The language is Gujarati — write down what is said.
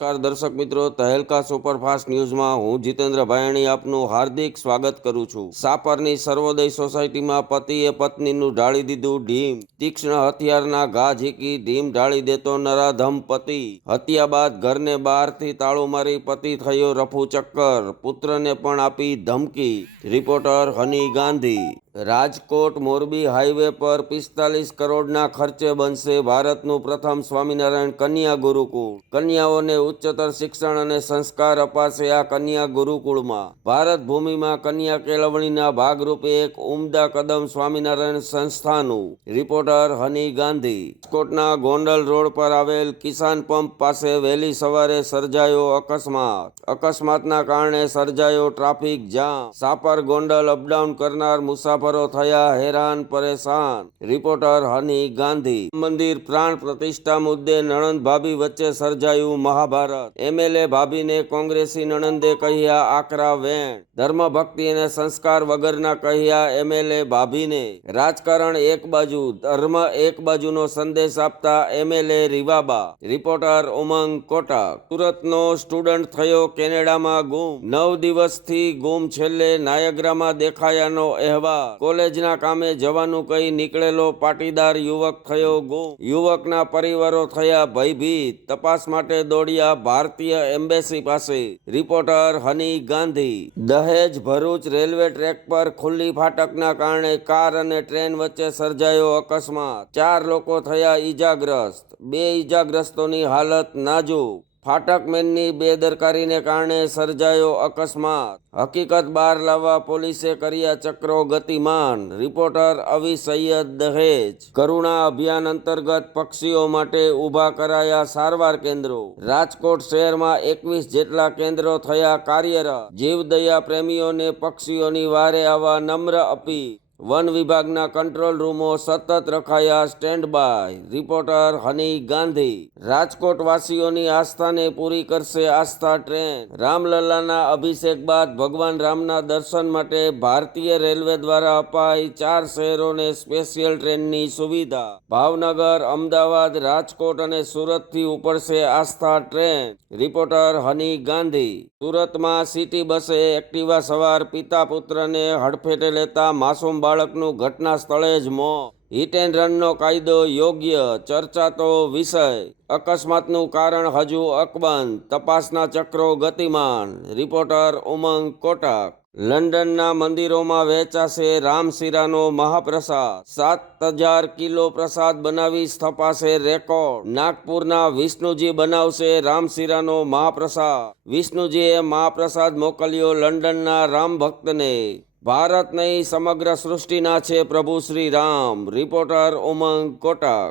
નમસ્કાર દર્શક મિત્રો, તહેલકા સુપરફાસ્ટ ન્યૂઝમાં હું જીતેન્દ્ર ભાયાણી આપનું હાર્દિક સ્વાગત કરું છું। સાપરની સર્વોદય સોસાયટીમાં પતિએ પત્નીનું ઢાળી દીધું ઢીમ। તીક્ષ્ણ હથિયારના ઘા ઝીકી ઢીમ ઢાળી દેતો નરાધમ પતિ। હત્યા બાદ ઘરને બહારથી તાળું મારી પતિ થયો રફુ ચક્કર, પુત્રને પણ આપી ધમકી। રિપોર્ટર હની ગાંધી। રાજકોટ મોરબી હાઈવે પર 45 કરોડના ખર્ચે બનશે ભારતનું પ્રથમ સ્વામિનારાયણ કન્યા ગુરુકુળ। કન્યાઓને ઉચ્ચતર શિક્ષણ અને સંસ્કાર અપાશે આ કન્યા ગુરુકુળમાં। ભારત ભૂમિમાં કન્યા કેળવણીના ભાગરૂપે એક ઉમદા કદમ સ્વામિનારાયણ સંસ્થાનું। રિપોર્ટર હની ગાંધી। રાજકોટના ગોંડલ રોડ પર આવેલ કિસાન પંપ પાસે વહેલી સવારે સર્જાયો અકસ્માત। અકસ્માતના કારણે સર્જાયો traffic jam. Sapar Gondal up down કરનાર મુસાફરો થયા હેરાન પરેશાન। રિપોર્ટર હની ગાંધી। મંદિર પ્રાણ પ્રતિષ્ઠા મુદ્દે નણંદ ભાભી વચ્ચે સર્જાયું મહાભારત। એમએલએ ભાભીને કોંગ્રેસી નણંદે કહ્યા આકરા વેણ। ધર્મભક્તિ અને સંસ્કાર વગરના કહ્યા એમએલએ ભાભીને। રાજકારણ એક બાજુ, ધર્મ એક બાજુનો સંદેશ આપતા એમએલએ રીવાબા। રિપોર્ટર ઉમંગ કોટક। સુરતનો સ્ટુડન્ટ થયો કેનેડામાં ગુમ। 9 દિવસથી ગુમ, છેલ્લે નાયગ્રામાં દેખાયાનો અહેવાલ। કોલેજના કામે જવાનું કહી નીકળેલો પાટીદાર યુવક થયો ગુમ। યુવકના પરિવારો થયા ભયભીત, તપાસ માટે દોડ્યા ભારતીય એમ્બેસી પાસે। રિપોર્ટર હની ગાંધી। દહેજ ભરૂચ રેલવે ટ્રેક પર ખુલ્લી ફાટકના કારણે કાર અને ટ્રેન વચ્ચે સર્જાયો અકસ્માત। 4 લોકો થયા ઈજાગ્રસ્ત, 2 ઈજાગ્રસ્તોની હાલત નાજુક। ફાટકમેનની બેદરકારીને કારણે સર્જાયો અકસ્માત। હકીકત બહાર લાવવા પોલીસે કર્યા ચક્રો ગતિમાન। રિપોર્ટર અવી સૈયદ દહેજ। કરુણા અભિયાન અંતર્ગત પક્ષીઓ માટે ઊભા કરાયા સારવાર કેન્દ્રો। રાજકોટ શહેરમાં 21 જેટલા કેન્દ્રો થયા કાર્યરત। જીવદયા પ્રેમીઓને પક્ષીઓની વારે આવવા નમ્ર અપીલ। વન વિભાગના કંટ્રોલ રૂમો સતત રખાયા સ્ટેન્ડ બાય। રિપોર્ટર હની ગાંધી। રાજકોટ વાસીઓની આસ્થાને પૂરી કરશે આસ્થા ટ્રેન। રામલલ્લાના અભિષેક બાદ ભગવાન રામના દર્શન માટે ભારતીય રેલવે દ્વારા અપાઈ 4 શહેરોને સ્પેશિયલ ટ્રેનની સુવિધા। ભાવનગર, અમદાવાદ, રાજકોટ અને સુરતથી ઉપડશે આસ્થા ટ્રેન। રિપોર્ટર હની ગાંધી। સુરતમાં સિટી બસે એક્ટિવા સવાર પિતા પુત્રને હડફેટે લેતા માસૂમ બાળકનું ઘટના સ્થળે જ મોત। હિટ એન્ડ રનનો કાયદો યોગ્ય? ચર્ચાતો વિષય। અકસ્માતનું કારણ હજુ અકબંધ, તપાસના ચક્રો ગતિમાન। રિપોર્ટર ઉમંગ કોટક। લંડનના મંદિરોમાં વહેંચાશે રામશીરાનો મહાપ્રસાદ। 7,000 કિલો પ્રસાદ બનાવી સ્થપાશે રેકોર્ડ। નાગપુરના વિષ્ણુજી બનાવશે રામશીરાનો મહાપ્રસાદ। વિષ્ણુજીએ મહાપ્રસાદ મોકલ્યો લંડનના રામ ભક્તને। ભારત નહીં સમગ્ર સૃષ્ટિના છે પ્રભુ શ્રી રામ। રિપોર્ટર ઉમંગ કોટક।